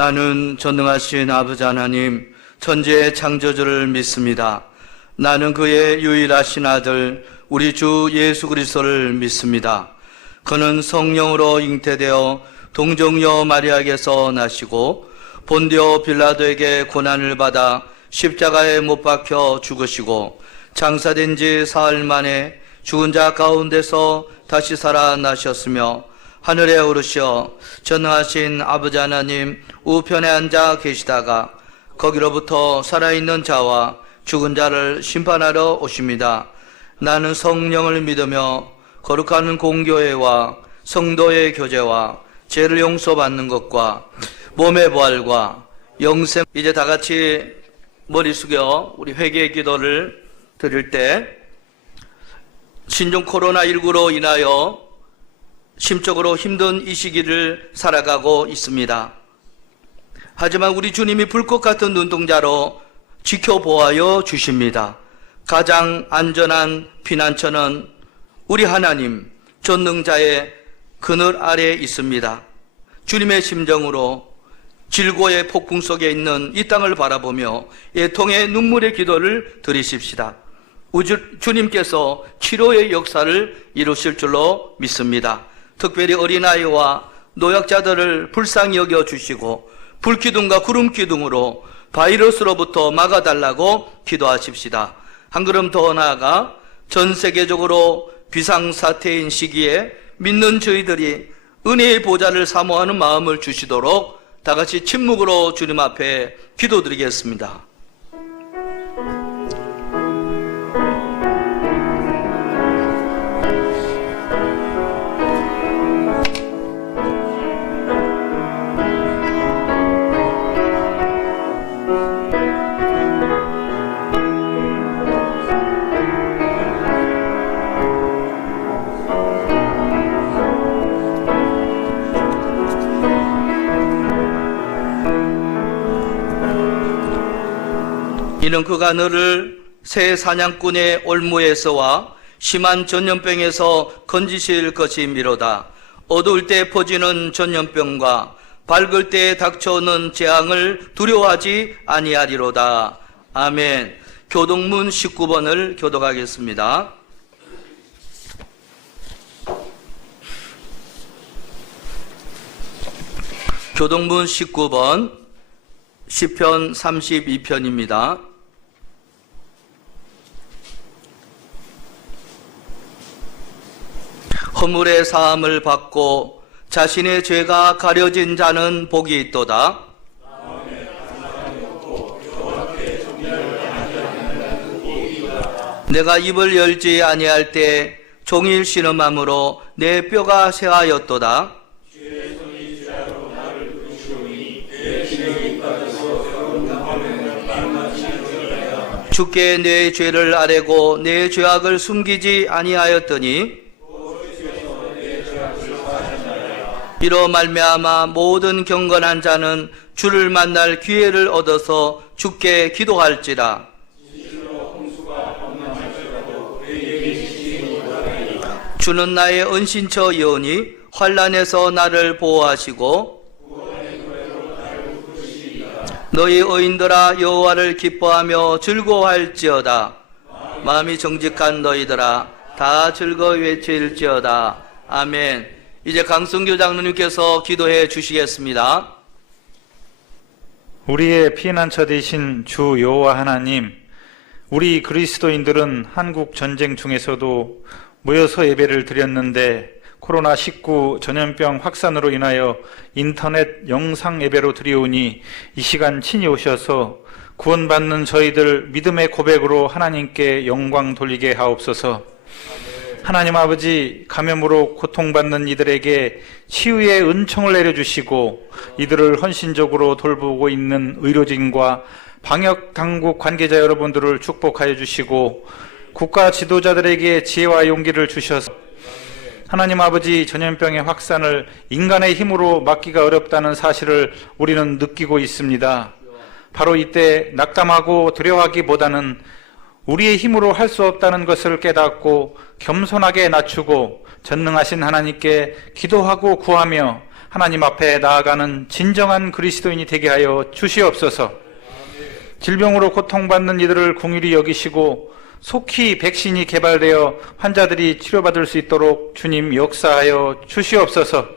나는 전능하신 아버지 하나님, 천지의 창조주를 믿습니다. 나는 그의 유일하신 아들, 우리 주 예수 그리스도를 믿습니다. 그는 성령으로 잉태되어 동정녀 마리아에게서 나시고 본디오 빌라도에게 고난을 받아 십자가에 못 박혀 죽으시고 장사된 지 사흘 만에 죽은 자 가운데서 다시 살아나셨으며 하늘에 오르시어 전능하신 아버지 하나님 우편에 앉아 계시다가 거기로부터 살아있는 자와 죽은 자를 심판하러 오십니다. 나는 성령을 믿으며 거룩한 공교회와 성도의 교제와 죄를 용서받는 것과 몸의 부활과 영생. 이제 다 같이 머리 숙여 우리 회개의 기도를 드릴 때, 신종 코로나19로 인하여 심적으로 힘든 이 시기를 살아가고 있습니다. 하지만 우리 주님이 불꽃 같은 눈동자로 지켜보아여 주십니다. 가장 안전한 피난처는 우리 하나님 전능자의 그늘 아래에 있습니다. 주님의 심정으로 질고의 폭풍 속에 있는 이 땅을 바라보며 애통의 눈물의 기도를 드리십시다. 주님께서 치료의 역사를 이루실 줄로 믿습니다. 특별히 어린아이와 노약자들을 불쌍히 여겨주시고 불기둥과 구름기둥으로 바이러스로부터 막아달라고 기도하십시다. 한 걸음 더 나아가 전 세계적으로 비상사태인 시기에 믿는 저희들이 은혜의 보좌를 사모하는 마음을 주시도록 다 같이 침묵으로 주님 앞에 기도드리겠습니다. 이는 그가 너를 새 사냥꾼의 올무에서와 심한 전염병에서 건지실 것이미로다. 어두울 때 퍼지는 전염병과 밝을 때 닥쳐오는 재앙을 두려워하지 아니하리로다. 아멘. 교동문 19번을 교독하겠습니다. 교동문 19번 시편 32편입니다. 허물의 사함을 받고 자신의 죄가 가려진 자는 복이 있도다. 내가 입을 열지 아니할 때 종일 신음함으로 내 뼈가 쇠하였도다. 주께 내 죄를 아뢰고 내 죄악을 숨기지 아니하였더니 이로 말미암아 모든 경건한 자는 주를 만날 기회를 얻어서 주께 기도할지라. 주는 나의 은신처이오니 환난에서 나를 보호하시고 너희 의인들아 여호와를 기뻐하며 즐거워할지어다. 마음이 정직한 너희들아 다 즐거이 외칠지어다. 아멘. 이제 강승규 장로님께서 기도해 주시겠습니다. 우리의 피난처 되신 주 여호와 하나님, 우리 그리스도인들은 한국 전쟁 중에서도 모여서 예배를 드렸는데 코로나19 전염병 확산으로 인하여 인터넷 영상 예배로 드리오니 이 시간 친히 오셔서 구원받는 저희들 믿음의 고백으로 하나님께 영광 돌리게 하옵소서. 하나님 아버지, 감염으로 고통받는 이들에게 치유의 은총을 내려주시고 이들을 헌신적으로 돌보고 있는 의료진과 방역당국 관계자 여러분들을 축복하여 주시고 국가 지도자들에게 지혜와 용기를 주셔서 하나님 아버지, 전염병의 확산을 인간의 힘으로 막기가 어렵다는 사실을 우리는 느끼고 있습니다. 바로 이때 낙담하고 두려워하기보다는 우리의 힘으로 할 수 없다는 것을 깨닫고 겸손하게 낮추고 전능하신 하나님께 기도하고 구하며 하나님 앞에 나아가는 진정한 그리스도인이 되게 하여 주시옵소서. 질병으로 고통받는 이들을 긍휼히 여기시고 속히 백신이 개발되어 환자들이 치료받을 수 있도록 주님 역사하여 주시옵소서.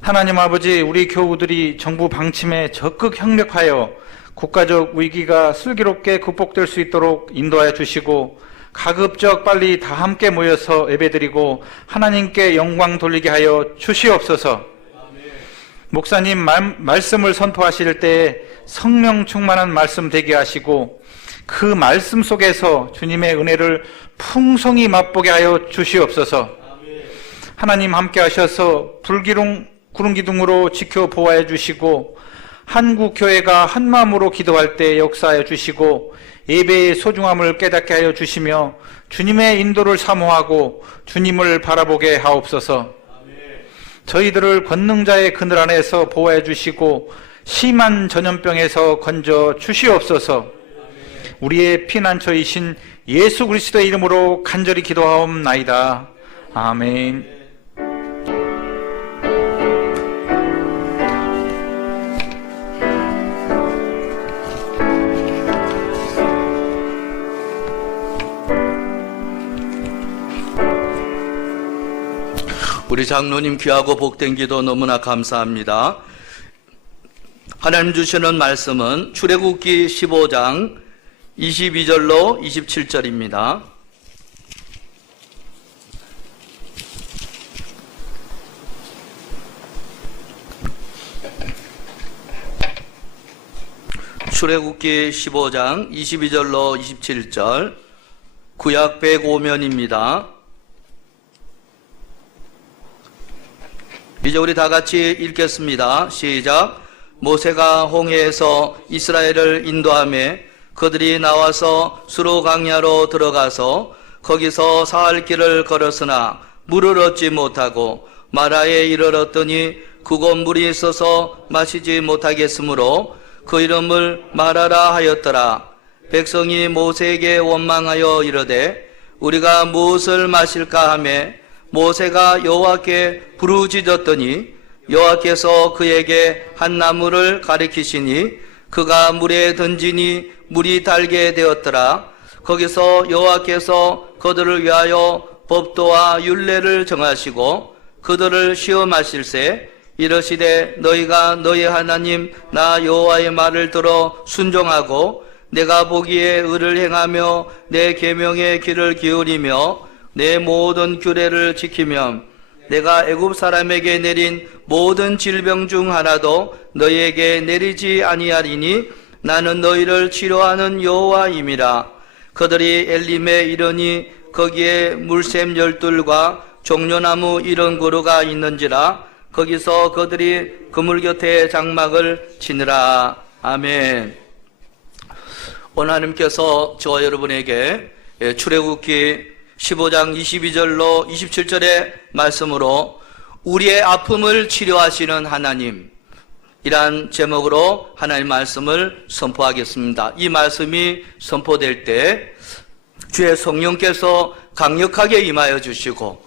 하나님 아버지, 우리 교우들이 정부 방침에 적극 협력하여 국가적 위기가 슬기롭게 극복될 수 있도록 인도하여 주시고 가급적 빨리 다 함께 모여서 예배드리고 하나님께 영광 돌리게 하여 주시옵소서. 목사님 말씀을 선포하실 때 성령 충만한 말씀 되게 하시고 그 말씀 속에서 주님의 은혜를 풍성히 맛보게 하여 주시옵소서. 하나님 함께 하셔서 구름 기둥으로 지켜 보호해 주시고 한국 교회가 한 마음으로 기도할 때 역사하여 주시고 예배의 소중함을 깨닫게 하여 주시며 주님의 인도를 사모하고 주님을 바라보게 하옵소서. 저희들을 권능자의 그늘 안에서 보호해 주시고 심한 전염병에서 건져 주시옵소서. 우리의 피난처이신 예수 그리스도의 이름으로 간절히 기도하옵나이다. 아멘. 우리 장로님 귀하고 복된 기도 너무나 감사합니다. 하나님 주시는 말씀은 출애굽기 15장 22절로 27절입니다. 출애굽기 15장 22절로 27절, 구약 105면입니다. 이제 우리 다 같이 읽겠습니다. 시작. 모세가 홍해에서 이스라엘을 인도하며 그들이 나와서 수로 강야로 들어가서 거기서 사흘 길을 걸었으나 물을 얻지 못하고 마라에 이르렀더니 그곳 물이 있어서 마시지 못하겠으므로 그 이름을 마라라 하였더라. 백성이 모세에게 원망하여 이르되 우리가 무엇을 마실까 하며 모세가 여호와께 부르짖었더니 여호와께서 그에게 한 나무를 가리키시니 그가 물에 던지니 물이 달게 되었더라. 거기서 여호와께서 그들을 위하여 법도와 율례를 정하시고 그들을 시험하실세 이르시되 너희가 너희 하나님 나 여호와의 말을 들어 순종하고 내가 보기에 의를 행하며 내 계명의 귀를 기울이며 내 모든 규례를 지키면 내가 애굽 사람에게 내린 모든 질병 중 하나도 너희에게 내리지 아니하리니 나는 너희를 치료하는 여호와임이라. 그들이 엘림에 이르니 거기에 물샘 12과 종려나무 70그루가 있는지라. 거기서 그들이 그물 곁에 장막을 치느라. 아멘. 오늘 하나님께서 저와 여러분에게 출애굽기 15장 22절로 27절의 말씀으로 우리의 아픔을 치료하시는 하나님, 이란 제목으로 하나님 말씀을 선포하겠습니다. 이 말씀이 선포될 때 주의 성령께서 강력하게 임하여 주시고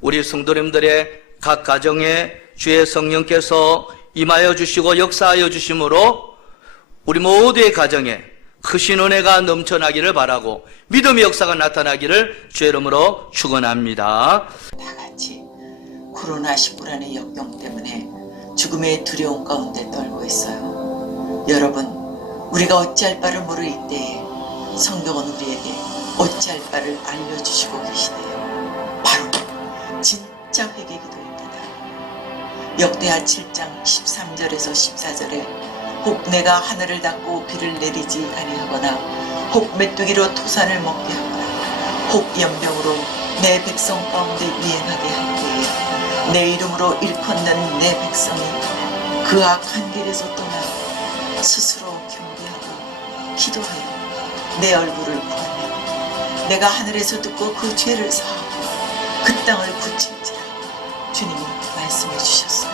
우리 성도님들의 각 가정에 주의 성령께서 임하여 주시고 역사하여 주심으로 우리 모두의 가정에 크신 은혜가 넘쳐나기를 바라고 믿음의 역사가 나타나기를 주의 이름으로 축원합니다. 다 같이 코로나19라는 역경 때문에 죽음의 두려움 가운데 떨고 있어요. 여러분, 우리가 어찌할 바를 모를 이때에 성경은 우리에게 어찌할 바를 알려주시고 계시네요. 바로 진짜 회개기도입니다. 역대하 7장 13절에서 14절에 혹 내가 하늘을 닫고 비를 내리지 아니하거나 혹 메뚜기로 토산을 먹게 하거나 혹 연병으로 내 백성 가운데 유행하게 할 때에 내 이름으로 일컫는 내 백성이 그 악한 길에서 떠나 스스로 경배하고 기도하여 내 얼굴을 구하며 내가 하늘에서 듣고 그 죄를 사하고 그 땅을 고칠지라. 주님이 말씀해 주셨어요.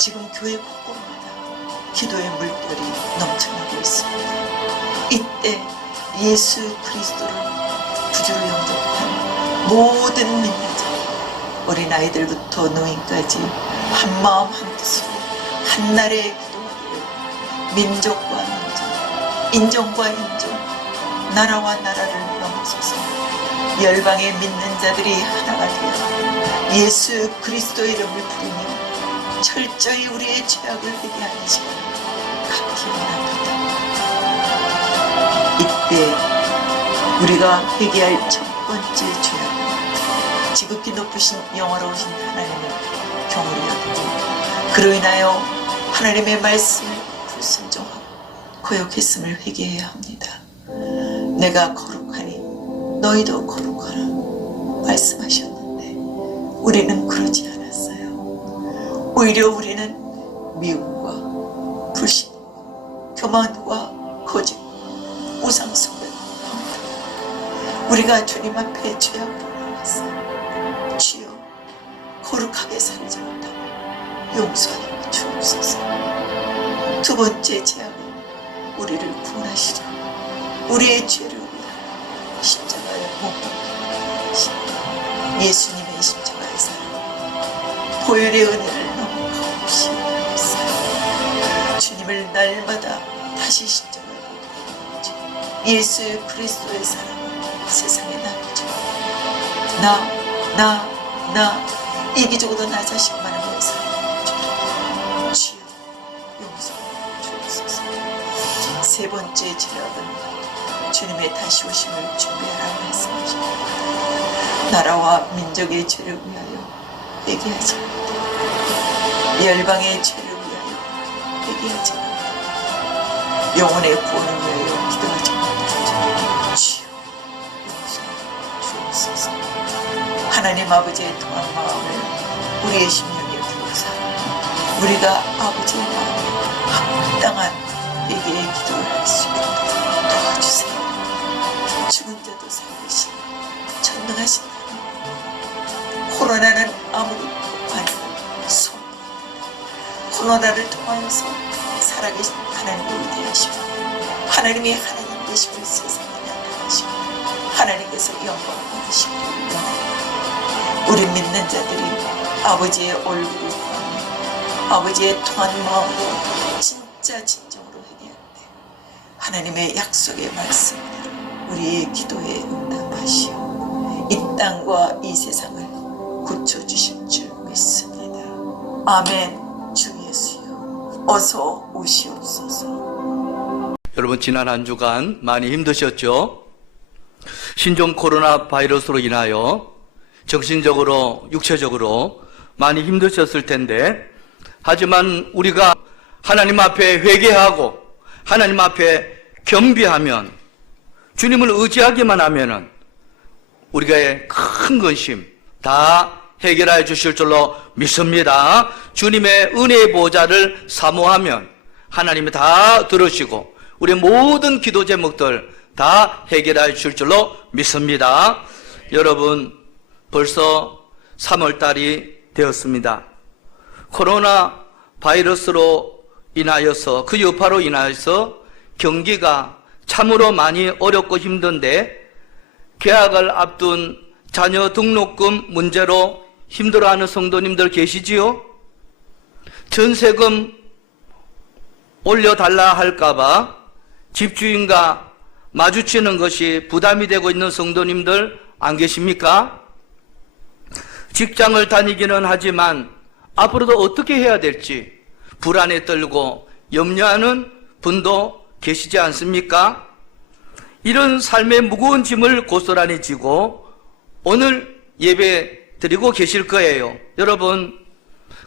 지금 교회 곳곳마다 기도의 물결이 넘쳐나고 있습니다. 이때 예수 그리스도를 구주로 영접한 모든 믿는 자, 어린아이들부터 노인까지 한마음 한뜻으로 한날에 기도하기를 민족과 민족, 인종과 인종, 나라와 나라를 넘어서서 열방에 믿는 자들이 하나가 되어 예수 그리스도의 이름을 부르며 철저히 우리의 죄악을 회개하는 시간을 갖기 원합니다. 이때 우리가 회개할 첫 번째 죄악은 지극히 높으신 영화로우신 하나님을 경외히 여기고 그로 인하여 하나님의 말씀을 불순종하고 거역했음을 회개해야 합니다. 내가 거룩하니 너희도 거룩하라 말씀하셨는데 우리는 그러지 않았어요. 오히려 우리는 미움과 불신, 교만과 거짓, 우상숭배, 방패, 우리가 주님 앞에 죄악을 나갔어요. 주여 거룩하게 살지 못하고 용서하여 주옵소서. 두 번째 죄악은 우리를 구원하시려 우리의 죄를 위하여 십자가에 못 박히신 예수님의 십자가의 사랑, 보혈의 은혜를 너무 값없이 받았어요. 주님을 날마다 다시 십자가에 못 박히죠. 예수 그리스도의 사랑을 세상에 나누죠. 나 이기적으로 나 자식만을 위해서 주여 용서하여 주옵소서. 세 번째 죄악은 주님의 다시 오심을 준비하라는 말씀이십니다. 나라와 민족의 죄를 위하여 회개하지 말고 열방의 죄를 위하여 회개하지 말고 영혼의 구원을 위하여 기도하지 말고 주여 용서하여 주옵소서. 하나님 아버지의 통한 마음을 우리의 심령에 부어서 우리가 아버지의 마음에 합당한 회개의 기도를 할 수 있도록 도와주세요. 죽은 자도 살리신 전능하신 하나님, 코로나는 아무것도 아니고 손, 코로나를 통하여서 살아계신 하나님의 위대하심을, 하나님이 하나님 되심을 세상에 나타내시고 하나님께서 영광 받으시기를 원합니다. 우리 믿는 자들이 아버지의 얼굴을 구하며 아버지의 통한 마음으로 진짜 진정으로 회개하는데 하나님의 약속의 말씀대로 우리의 기도에 응답하시오 이 땅과 이 세상을 고쳐주실 줄 믿습니다. 아멘. 주 예수여 어서 오시옵소서. 여러분, 지난 한 주간 많이 힘드셨죠? 신종 코로나 바이러스로 인하여 정신적으로, 육체적으로 많이 힘드셨을 텐데, 하지만 우리가 하나님 앞에 회개하고 하나님 앞에 겸비하면, 주님을 의지하기만 하면은 우리가 큰 근심 다 해결해 주실 줄로 믿습니다. 주님의 은혜의 보좌를 사모하면 하나님이 다 들으시고 우리 모든 기도 제목들 다 해결해 주실 줄로 믿습니다. 여러분, 벌써 3월달이 되었습니다. 코로나 바이러스로 인하여서, 그 여파로 인하여서 경기가 참으로 많이 어렵고 힘든데, 계약을 앞둔 자녀 등록금 문제로 힘들어하는 성도님들 계시지요? 전세금 올려달라 할까봐 집주인과 마주치는 것이 부담이 되고 있는 성도님들 안 계십니까? 직장을 다니기는 하지만 앞으로도 어떻게 해야 될지 불안에 떨고 염려하는 분도 계시지 않습니까? 이런 삶의 무거운 짐을 고스란히 지고 오늘 예배 드리고 계실 거예요. 여러분,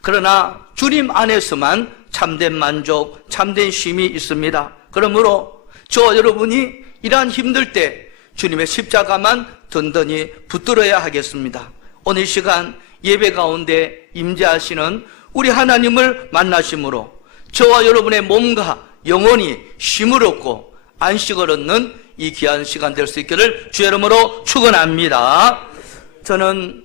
그러나 주님 안에서만 참된 만족, 참된 쉼이 있습니다. 그러므로 저와 여러분이 이러한 힘들 때 주님의 십자가만 든든히 붙들어야 하겠습니다. 오늘 시간 예배 가운데 임재하시는 우리 하나님을 만나심으로 저와 여러분의 몸과 영혼이 쉼을 얻고 안식을 얻는 이 귀한 시간 될 수 있기를 주의 이름으로 축원합니다. 저는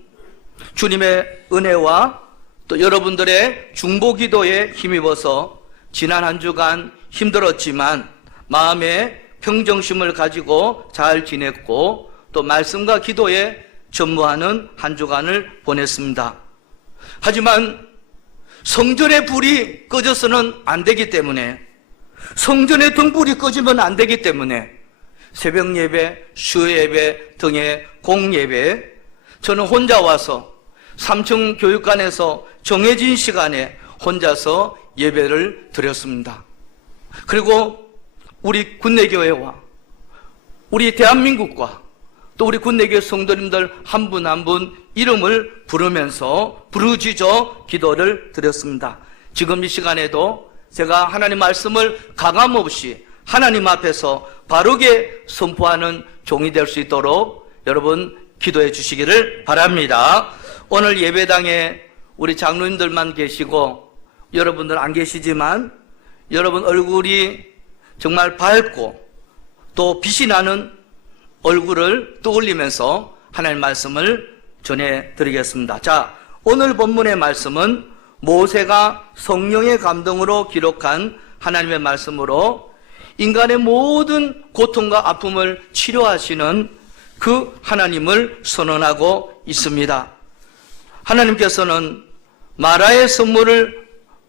주님의 은혜와 또 여러분들의 중보 기도에 힘입어서 지난 한 주간 힘들었지만 마음의 평정심을 가지고 잘 지냈고 또 말씀과 기도에 전무하는 한 주간을 보냈습니다. 하지만 성전의 불이 꺼져서는 안 되기 때문에, 성전의 등불이 꺼지면 안 되기 때문에 새벽 예배, 수요 예배 등의 공예배에 저는 혼자 와서 3층 교육관에서 정해진 시간에 혼자서 예배를 드렸습니다. 그리고 우리 군내교회와 우리 대한민국과 또 우리 군내교회 성도님들 한 분 한 분 이름을 부르면서 부르짖어 기도를 드렸습니다. 지금 이 시간에도 제가 하나님 말씀을 가감없이 하나님 앞에서 바르게 선포하는 종이 될 수 있도록 여러분 기도해 주시기를 바랍니다. 오늘 예배당에 우리 장로님들만 계시고 여러분들 안 계시지만 여러분 얼굴이 정말 밝고 또 빛이 나는 얼굴을 떠올리면서 하나님 말씀을 전해드리겠습니다. 자, 오늘 본문의 말씀은 모세가 성령의 감동으로 기록한 하나님의 말씀으로 인간의 모든 고통과 아픔을 치료하시는 그 하나님을 선언하고 있습니다. 하나님께서는 마라의 선물을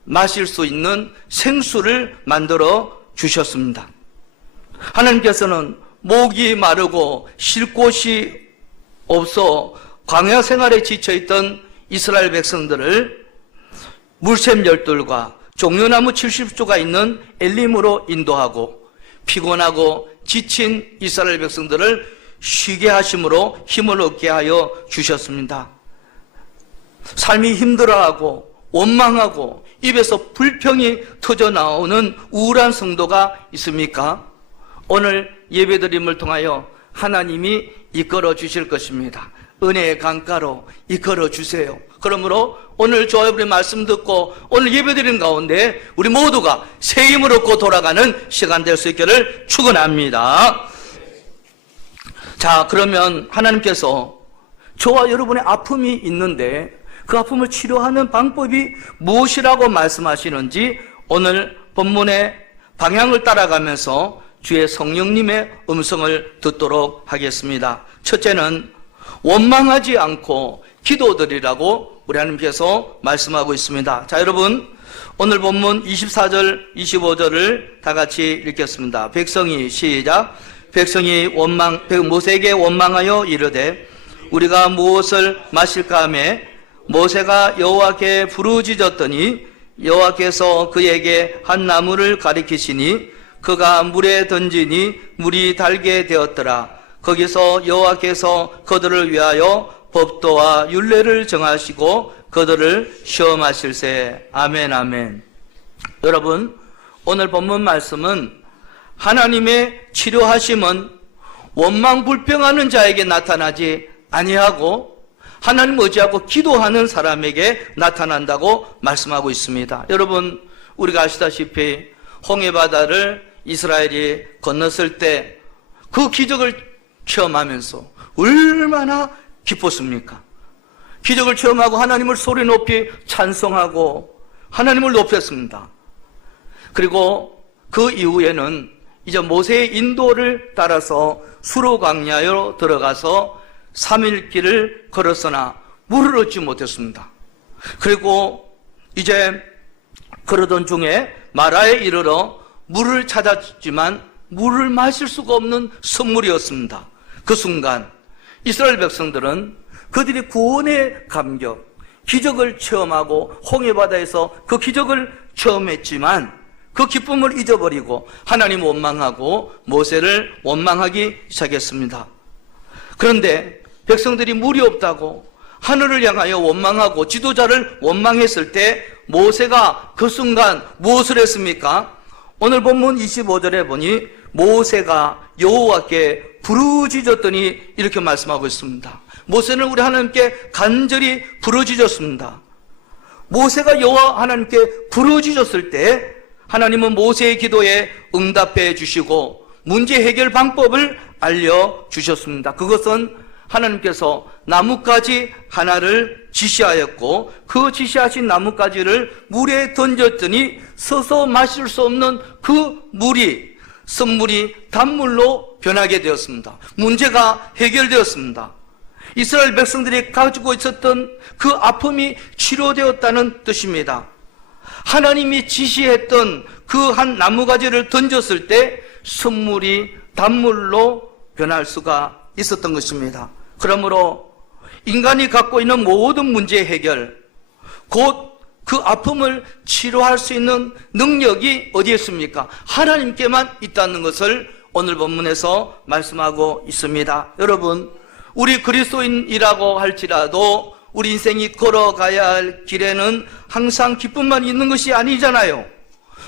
마실 수 있는 생수를 만들어 주셨습니다. 하나님께서는 목이 마르고 쉴 곳이 없어 광야 생활에 지쳐있던 이스라엘 백성들을 물샘 열둘과 종려나무 70조가 있는 엘림으로 인도하고 피곤하고 지친 이스라엘 백성들을 쉬게 하심으로 힘을 얻게 하여 주셨습니다. 삶이 힘들어하고 원망하고 입에서 불평이 터져 나오는 우울한 성도가 있습니까? 오늘 예배드림을 통하여 하나님이 이끌어 주실 것입니다. 은혜의 강가로 이끌어 주세요. 그러므로 오늘 저희의 말씀 듣고 오늘 예배드린 가운데 우리 모두가 새 힘을 얻고 돌아가는 시간 될 수 있기를 축원합니다. 자, 그러면 하나님께서 저와 여러분의 아픔이 있는데 그 아픔을 치료하는 방법이 무엇이라고 말씀하시는지 오늘 본문의 방향을 따라가면서 주의 성령님의 음성을 듣도록 하겠습니다. 첫째는 원망하지 않고 기도드리라고 우리 하나님께서 말씀하고 있습니다. 자, 여러분 오늘 본문 24절 25절을 다 같이 읽겠습니다. 백성이 시작. 백성이 모세에게 원망하여 이르되 우리가 무엇을 마실까 하며 모세가 여호와께 부르짖었더니 여호와께서 그에게 한 나무를 가리키시니 그가 물에 던지니 물이 달게 되었더라. 거기서 여호와께서 그들을 위하여 법도와 율례를 정하시고 그들을 시험하실세. 아멘, 아멘. 여러분, 오늘 본문 말씀은 하나님의 치료하심은 원망 불평하는 자에게 나타나지 아니하고 하나님 의지하고 기도하는 사람에게 나타난다고 말씀하고 있습니다. 여러분, 우리가 아시다시피 홍해바다를 이스라엘이 건넜을 때 그 기적을 체험하면서 얼마나 기뻤습니까? 기적을 체험하고 하나님을 소리 높이 찬송하고 하나님을 높였습니다. 그리고 그 이후에는 이제 모세의 인도를 따라서 수로 광야로 들어가서 3일 길을 걸었으나 물을 얻지 못했습니다. 그리고 이제 그러던 중에 마라에 이르러 물을 찾았지만 물을 마실 수가 없는 선물이었습니다. 그 순간 이스라엘 백성들은 그들이 구원의 감격, 기적을 체험하고 홍해바다에서 그 기적을 체험했지만 그 기쁨을 잊어버리고 하나님 원망하고 모세를 원망하기 시작했습니다. 그런데 백성들이 물이 없다고 하늘을 향하여 원망하고 지도자를 원망했을 때 모세가 그 순간 무엇을 했습니까? 오늘 본문 25절에 보니 모세가 여호와께 부르짖었더니 이렇게 말씀하고 있습니다. 모세는 우리 하나님께 간절히 부르짖었습니다. 모세가 여호와 하나님께 부르짖었을 때 하나님은 모세의 기도에 응답해 주시고 문제 해결 방법을 알려주셨습니다. 그것은 하나님께서 나뭇가지 하나를 지시하였고 그 지시하신 나뭇가지를 물에 던졌더니 서서 마실 수 없는 그 물이 선물이 단물로 변하게 되었습니다. 문제가 해결되었습니다. 이스라엘 백성들이 가지고 있었던 그 아픔이 치료되었다는 뜻입니다. 하나님이 지시했던 그 한 나무가지를 던졌을 때 선물이 단물로 변할 수가 있었던 것입니다. 그러므로 인간이 갖고 있는 모든 문제 해결, 곧 그 아픔을 치료할 수 있는 능력이 어디에 있습니까? 하나님께만 있다는 것을 오늘 본문에서 말씀하고 있습니다. 여러분, 우리 그리스도인이라고 할지라도 우리 인생이 걸어가야 할 길에는 항상 기쁨만 있는 것이 아니잖아요.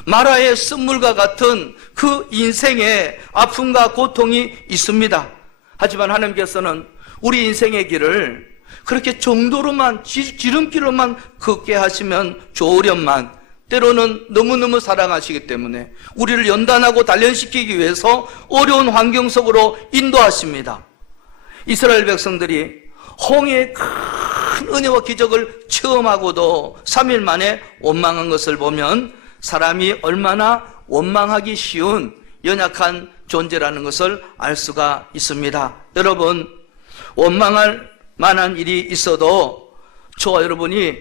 마라의 쓴물과 같은 그 인생에 아픔과 고통이 있습니다. 하지만 하나님께서는 우리 인생의 길을 그렇게 정도로만 지름길로만 걷게 하시면 좋으련만 때로는 너무너무 사랑하시기 때문에 우리를 연단하고 단련시키기 위해서 어려운 환경 속으로 인도하십니다. 이스라엘 백성들이 홍해의 큰 은혜와 기적을 체험하고도 3일 만에 원망한 것을 보면 사람이 얼마나 원망하기 쉬운 연약한 존재라는 것을 알 수가 있습니다. 여러분, 원망할 만한 일이 있어도 저와 여러분이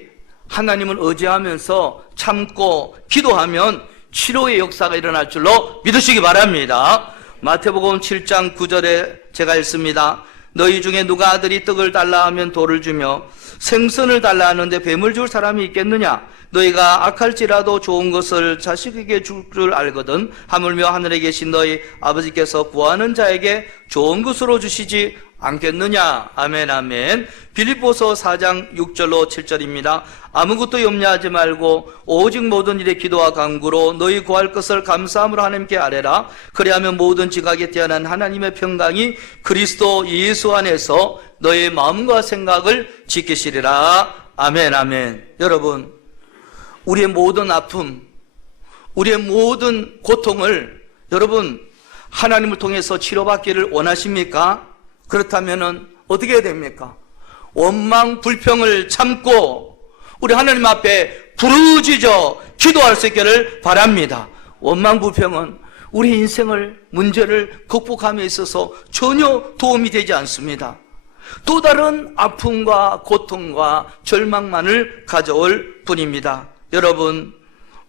하나님을 의지하면서 참고 기도하면 치료의 역사가 일어날 줄로 믿으시기 바랍니다. 마태복음 7장 9절에 제가 읽습니다. 너희 중에 누가 아들이 떡을 달라 하면 돌을 주며 생선을 달라 하는데 뱀을 줄 사람이 있겠느냐? 너희가 악할지라도 좋은 것을 자식에게 줄 줄 알거든 하물며 하늘에 계신 너희 아버지께서 구하는 자에게 좋은 것으로 주시지 않겠느냐? 아멘, 아멘. 빌립보서 4장 6절로 7절입니다. 아무것도 염려하지 말고 오직 모든 일에 기도와 간구로 너희 구할 것을 감사함으로 하나님께 아뢰라. 그리하면 모든 지각에 뛰어난 하나님의 평강이 그리스도 예수 안에서 너의 마음과 생각을 지키시리라. 아멘, 아멘. 여러분, 우리의 모든 아픔, 우리의 모든 고통을 여러분 하나님을 통해서 치료받기를 원하십니까? 그렇다면 어떻게 해야 됩니까? 원망, 불평을 참고 우리 하나님 앞에 부르짖어 기도할 수 있기를 바랍니다. 원망, 불평은 우리 인생을, 문제를 극복함에 있어서 전혀 도움이 되지 않습니다. 또 다른 아픔과 고통과 절망만을 가져올 뿐입니다. 여러분,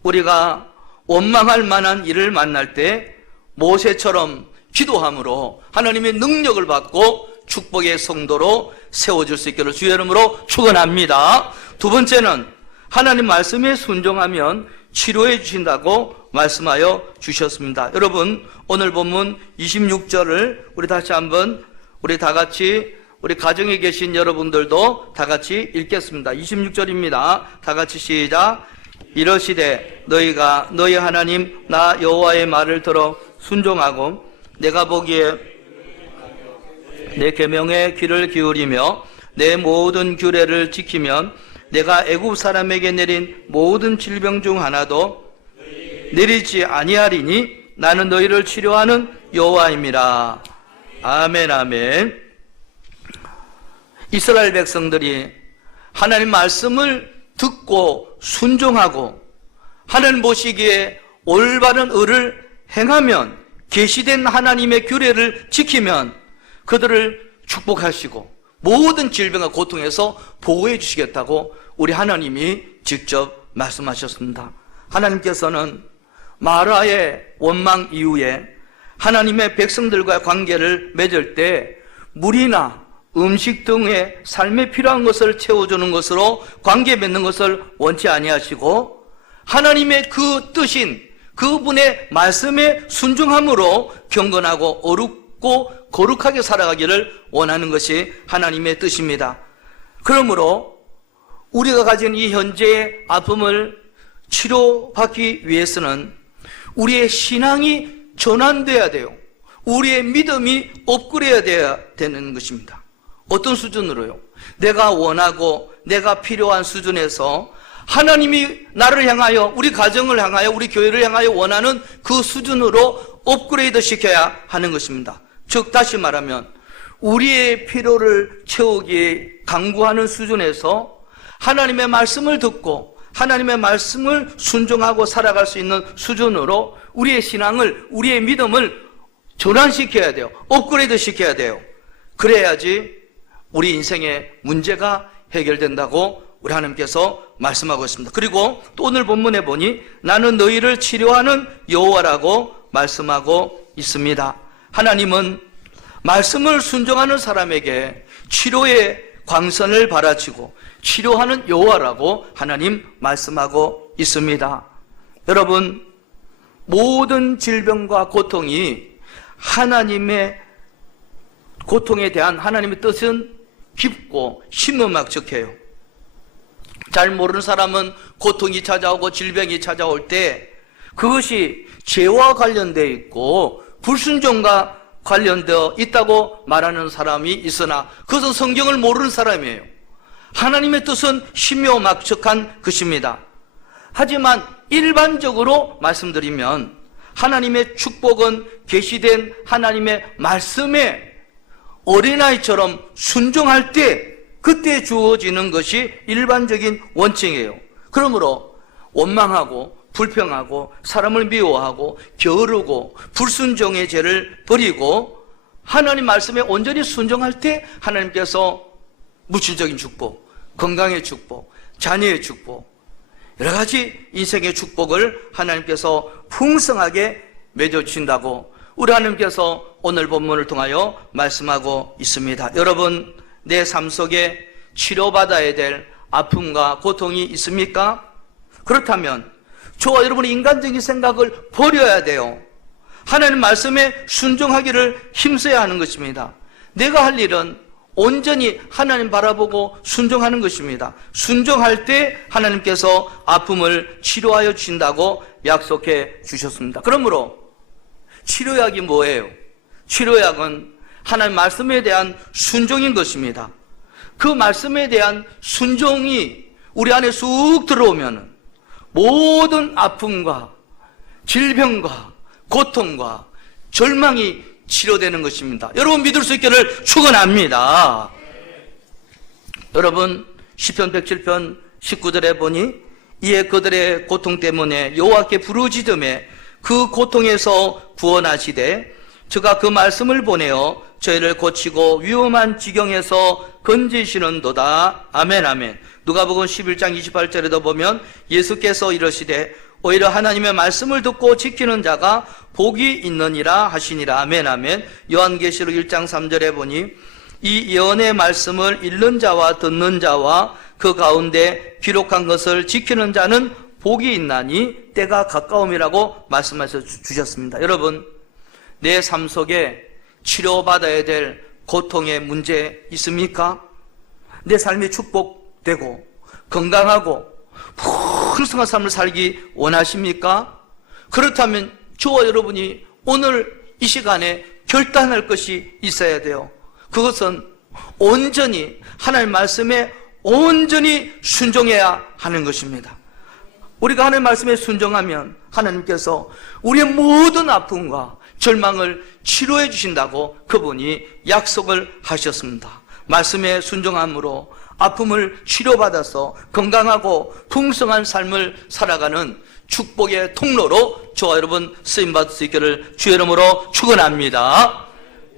우리가 원망할 만한 일을 만날 때 모세처럼 기도함으로 하나님의 능력을 받고 축복의 성도로 세워질 수 있기를 주의 이름으로 축원합니다. 두 번째는 하나님 말씀에 순종하면 치료해 주신다고 말씀하여 주셨습니다. 여러분, 오늘 본문 26절을 우리 다시 한번 우리 다 같이 우리 가정에 계신 여러분들도 다 같이 읽겠습니다. 26절입니다. 다 같이 시작. 이러시되 너희가 너희 하나님 나 여호와의 말을 들어 순종하고 내가 보기에 내 계명에 귀를 기울이며 내 모든 규례를 지키면 내가 애굽 사람에게 내린 모든 질병 중 하나도 내리지 아니하리니 나는 너희를 치료하는 여호와임이라. 아멘, 아멘. 이스라엘 백성들이 하나님 말씀을 듣고 순종하고 하나님 보시기에 올바른 의를 행하면 계시된 하나님의 규례를 지키면 그들을 축복하시고 모든 질병과 고통에서 보호해 주시겠다고 우리 하나님이 직접 말씀하셨습니다. 하나님께서는 마라의 원망 이후에 하나님의 백성들과의 관계를 맺을 때 물이나 음식 등의 삶에 필요한 것을 채워주는 것으로 관계 맺는 것을 원치 아니하시고 하나님의 그 뜻인 그분의 말씀에 순종함으로 경건하고 어렵고 거룩하게 살아가기를 원하는 것이 하나님의 뜻입니다. 그러므로 우리가 가진 이 현재의 아픔을 치료받기 위해서는 우리의 신앙이 전환돼야 돼요. 우리의 믿음이 업그레이드해야 되는 것입니다. 어떤 수준으로요? 내가 원하고 내가 필요한 수준에서 하나님이 나를 향하여 우리 가정을 향하여 우리 교회를 향하여 원하는 그 수준으로 업그레이드 시켜야 하는 것입니다. 즉 다시 말하면 우리의 필요를 채우기에 강구하는 수준에서 하나님의 말씀을 듣고 하나님의 말씀을 순종하고 살아갈 수 있는 수준으로 우리의 신앙을 우리의 믿음을 전환시켜야 돼요. 업그레이드 시켜야 돼요. 그래야지 우리 인생의 문제가 해결된다고 우리 하나님께서 말씀하고 있습니다. 그리고 또 오늘 본문에 보니 나는 너희를 치료하는 여호와라고 말씀하고 있습니다. 하나님은 말씀을 순종하는 사람에게 치료의 광선을 발하시고 치료하는 여호와라고 하나님 말씀하고 있습니다. 여러분, 모든 질병과 고통이 하나님의 고통에 대한 하나님의 뜻은 깊고 신문막적해요. 잘 모르는 사람은 고통이 찾아오고 질병이 찾아올 때 그것이 죄와 관련되어 있고 불순종과 관련되어 있다고 말하는 사람이 있으나 그것은 성경을 모르는 사람이에요. 하나님의 뜻은 신묘막측한 것입니다. 하지만 일반적으로 말씀드리면 하나님의 축복은 계시된 하나님의 말씀에 어린아이처럼 순종할 때 그때 주어지는 것이 일반적인 원칙이에요. 그러므로 원망하고 불평하고 사람을 미워하고 게으르고 불순종의 죄를 버리고 하나님 말씀에 온전히 순종할 때 하나님께서 물질적인 축복, 건강의 축복, 자녀의 축복, 여러 가지 인생의 축복을 하나님께서 풍성하게 맺어주신다고 우리 하나님께서 오늘 본문을 통하여 말씀하고 있습니다. 여러분, 내 삶 속에 치료받아야 될 아픔과 고통이 있습니까? 그렇다면 저와 여러분의 인간적인 생각을 버려야 돼요. 하나님 말씀에 순종하기를 힘써야 하는 것입니다. 내가 할 일은 온전히 하나님 바라보고 순종하는 것입니다. 순종할 때 하나님께서 아픔을 치료하여 주신다고 약속해 주셨습니다. 그러므로 치료약이 뭐예요? 치료약은 하나님 말씀에 대한 순종인 것입니다. 그 말씀에 대한 순종이 우리 안에 쑥 들어오면 모든 아픔과 질병과 고통과 절망이 치료되는 것입니다. 여러분 믿을 수 있기를 축원합니다. 여러분 시편 107편 19절에 보니 이에 그들의 고통 때문에 여호와께 부르짖음에 그 고통에서 구원하시되 저가 그 말씀을 보내어 저희를 고치고 위험한 지경에서 건지시는도다. 아멘 아멘. 누가복음 11장 28절에도 보면 예수께서 이러시되 오히려 하나님의 말씀을 듣고 지키는 자가 복이 있느니라 하시니라. 아멘 아멘. 요한계시록 1장 3절에 보니 이 예언의 말씀을 읽는 자와 듣는 자와 그 가운데 기록한 것을 지키는 자는 복이 있나니 때가 가까움이라고 말씀하셔 주셨습니다. 여러분, 내 삶 속에 치료받아야 될 고통의 문제 있습니까? 내 삶이 축복되고 건강하고 풍성한 삶을 살기 원하십니까? 그렇다면 저와 여러분이 오늘 이 시간에 결단할 것이 있어야 돼요. 그것은 온전히 하나님 말씀에 온전히 순종해야 하는 것입니다. 우리가 하나님 말씀에 순종하면 하나님께서 우리의 모든 아픔과 절망을 치료해 주신다고 그분이 약속을 하셨습니다. 말씀에 순종함으로 아픔을 치료받아서 건강하고 풍성한 삶을 살아가는 축복의 통로로 저와 여러분 쓰임받을 수 있기를 주의 이름으로 축원합니다.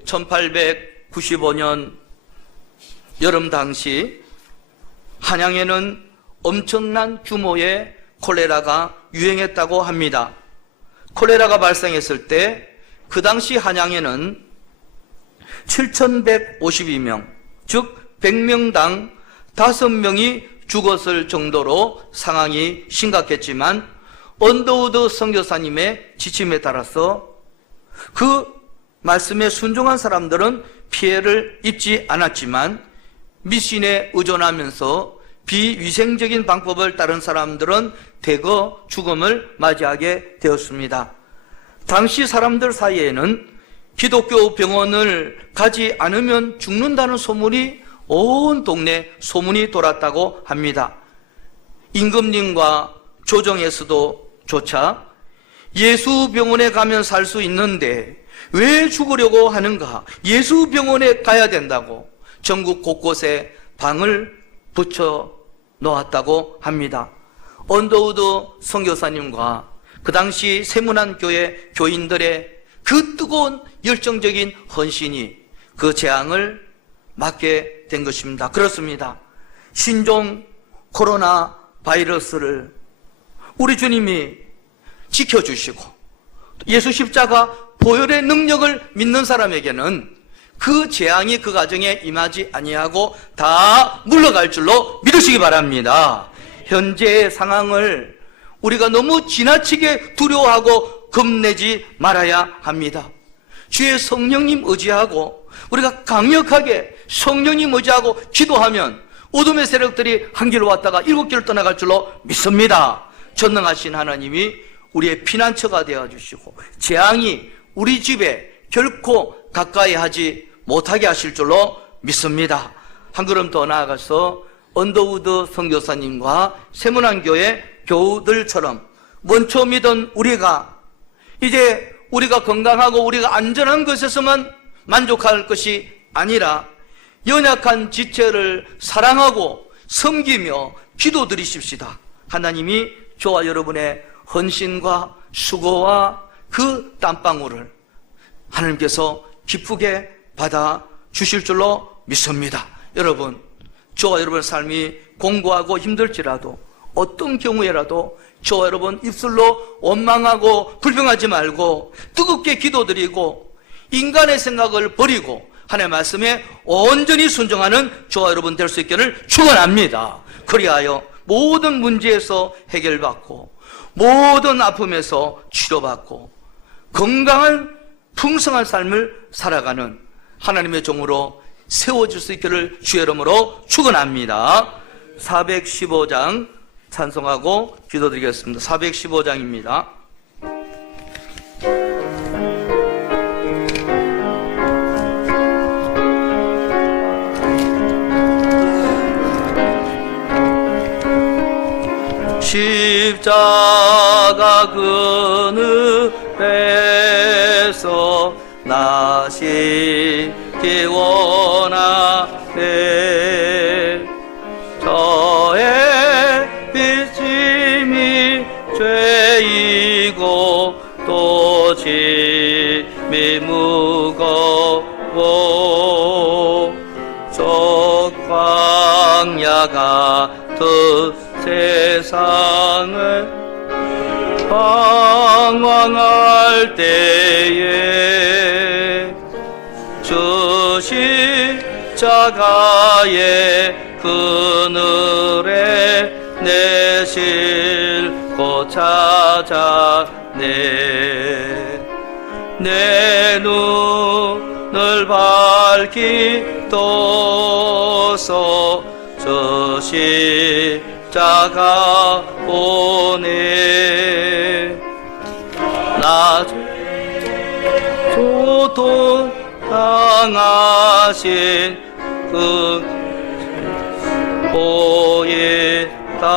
1895년 여름 당시 한양에는 엄청난 규모의 콜레라가 유행했다고 합니다. 콜레라가 발생했을 때 그 당시 한양에는 7,152명, 즉 100명당 5명이 죽었을 정도로 상황이 심각했지만 언더우드 선교사님의 지침에 따라서 그 말씀에 순종한 사람들은 피해를 입지 않았지만 미신에 의존하면서 비위생적인 방법을 따른 사람들은 대거 죽음을 맞이하게 되었습니다. 당시 사람들 사이에는 기독교 병원을 가지 않으면 죽는다는 소문이 온 동네 소문이 돌았다고 합니다. 임금님과 조정에서도 조차 예수 병원에 가면 살 수 있는데 왜 죽으려고 하는가? 예수 병원에 가야 된다고 전국 곳곳에 방을 붙여 놓았다고 합니다. 언더우드 선교사님과 그 당시 세문안 교회 교인들의 그 뜨거운 열정적인 헌신이 그 재앙을 맞게 된 것입니다. 그렇습니다. 신종 코로나 바이러스를 우리 주님이 지켜주시고 예수 십자가 보혈의 능력을 믿는 사람에게는 그 재앙이 그 가정에 임하지 아니하고 다 물러갈 줄로 믿으시기 바랍니다. 현재의 상황을 우리가 너무 지나치게 두려워하고 겁내지 말아야 합니다. 주의 성령님 의지하고 우리가 강력하게 성령님 의지하고 기도하면 어둠의 세력들이 한 길로 왔다가 7길로 떠나갈 줄로 믿습니다. 전능하신 하나님이 우리의 피난처가 되어주시고 재앙이 우리 집에 결코 가까이 하지 못하게 하실 줄로 믿습니다. 한 걸음 더 나아가서 언더우드 선교사님과 세문안교회 교우들처럼 먼저 믿은 우리가 이제 우리가 건강하고 우리가 안전한 것에서만 만족할 것이 아니라 연약한 지체를 사랑하고 섬기며 기도드리십시다. 하나님이 저와 여러분의 헌신과 수고와 그 땀방울을 하나님께서 기쁘게 받아 주실 줄로 믿습니다. 여러분, 저와 여러분의 삶이 공고하고 힘들지라도 어떤 경우에라도 저와 여러분 입술로 원망하고 불평하지 말고 뜨겁게 기도드리고 인간의 생각을 버리고 하나님의 말씀에 온전히 순종하는 저와 여러분 될 수 있기를 축원합니다. 그리하여 모든 문제에서 해결받고 모든 아픔에서 치료받고 건강한 풍성한 삶을 살아가는 하나님의 종으로 세워질 수 있기를 주의 이름으로 축원합니다. 415장 찬송하고 기도드리겠습니다. 415장입니다. 십자가 그늘에서 나 심기 원하네. 저의 빚짐이 죄이고 또 짐이 무거워 저 광야 같은 세상을 방황할 때에 주 십자가의 그늘에 내 싣고 찾아내. 내 눈을 밝히 떠서 저 십자가 보내. 나 조도 당하신 그 보이다.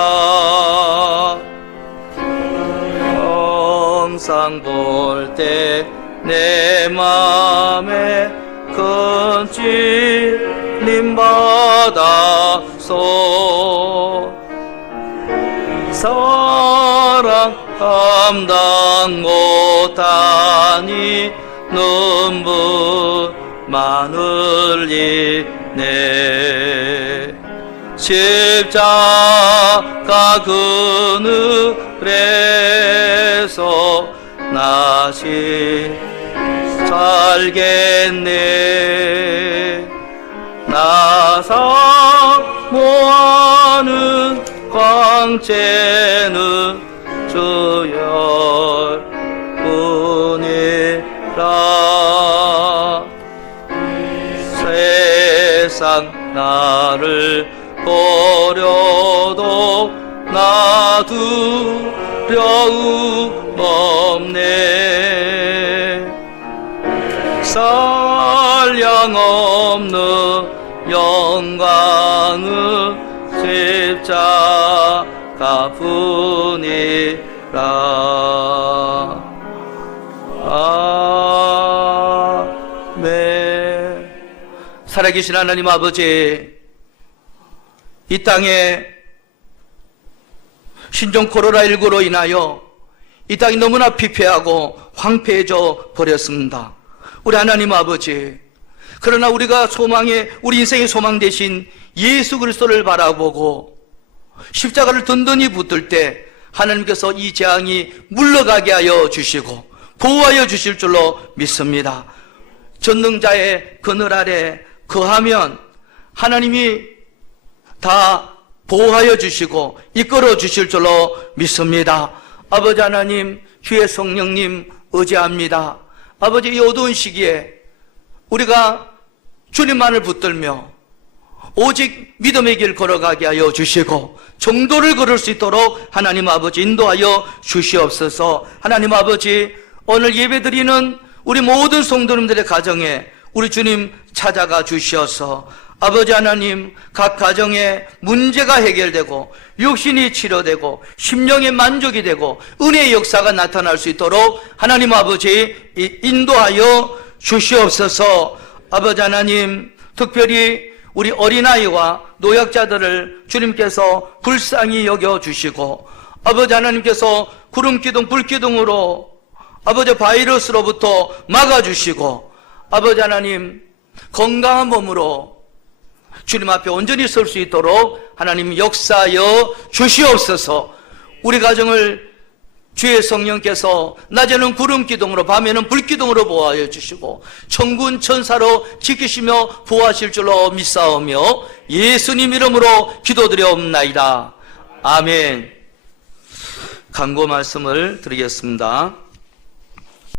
항상 볼 때 내 맘에 큰 찔림 받아서 사랑 감당 못하니 눈물만 흘리네. 십자가 그늘에서 나시 살겠네. 나 사모하는 광채는 주여 뿐이라. 세상 나를 버려도 나 두려움 없네. 산량 없는 영광은 십자가 뿐이라. 아멘. 살아계신 하나님 아버지, 이 땅에 신종 코로나19로 인하여 이 땅이 너무나 피폐하고 황폐해져 버렸습니다. 우리 하나님 아버지, 그러나 우리가 우리 인생의 소망 대신 예수 그리스도를 바라보고 십자가를 든든히 붙들 때 하나님께서 이 재앙이 물러가게 하여 주시고 보호하여 주실 줄로 믿습니다. 전능자의 그늘 아래 거하면 하나님이 다 보호하여 주시고 이끌어 주실 줄로 믿습니다. 아버지 하나님, 주의 성령님 의지합니다. 아버지, 이 어두운 시기에 우리가 주님만을 붙들며 오직 믿음의 길 걸어가게 하여 주시고 정도를 걸을 수 있도록 하나님 아버지 인도하여 주시옵소서. 하나님 아버지, 오늘 예배드리는 우리 모든 성도님들의 가정에 우리 주님 찾아가 주시어서 아버지 하나님, 각 가정에 문제가 해결되고 육신이 치료되고 심령의 만족이 되고 은혜의 역사가 나타날 수 있도록 하나님 아버지 인도하여 주시옵소서. 아버지 하나님, 특별히 우리 어린아이와 노약자들을 주님께서 불쌍히 여겨주시고 아버지 하나님께서 구름기둥 불기둥으로 아버지 바이러스로부터 막아주시고 아버지 하나님 건강한 몸으로 주님 앞에 온전히 설 수 있도록 하나님 역사하여 주시옵소서. 우리 가정을 주의 성령께서 낮에는 구름기둥으로 밤에는 불기둥으로 보호하여 주시고 천군 천사로 지키시며 보호하실 줄로 믿사오며 예수님 이름으로 기도드려옵나이다. 아멘. 간구 말씀을 드리겠습니다.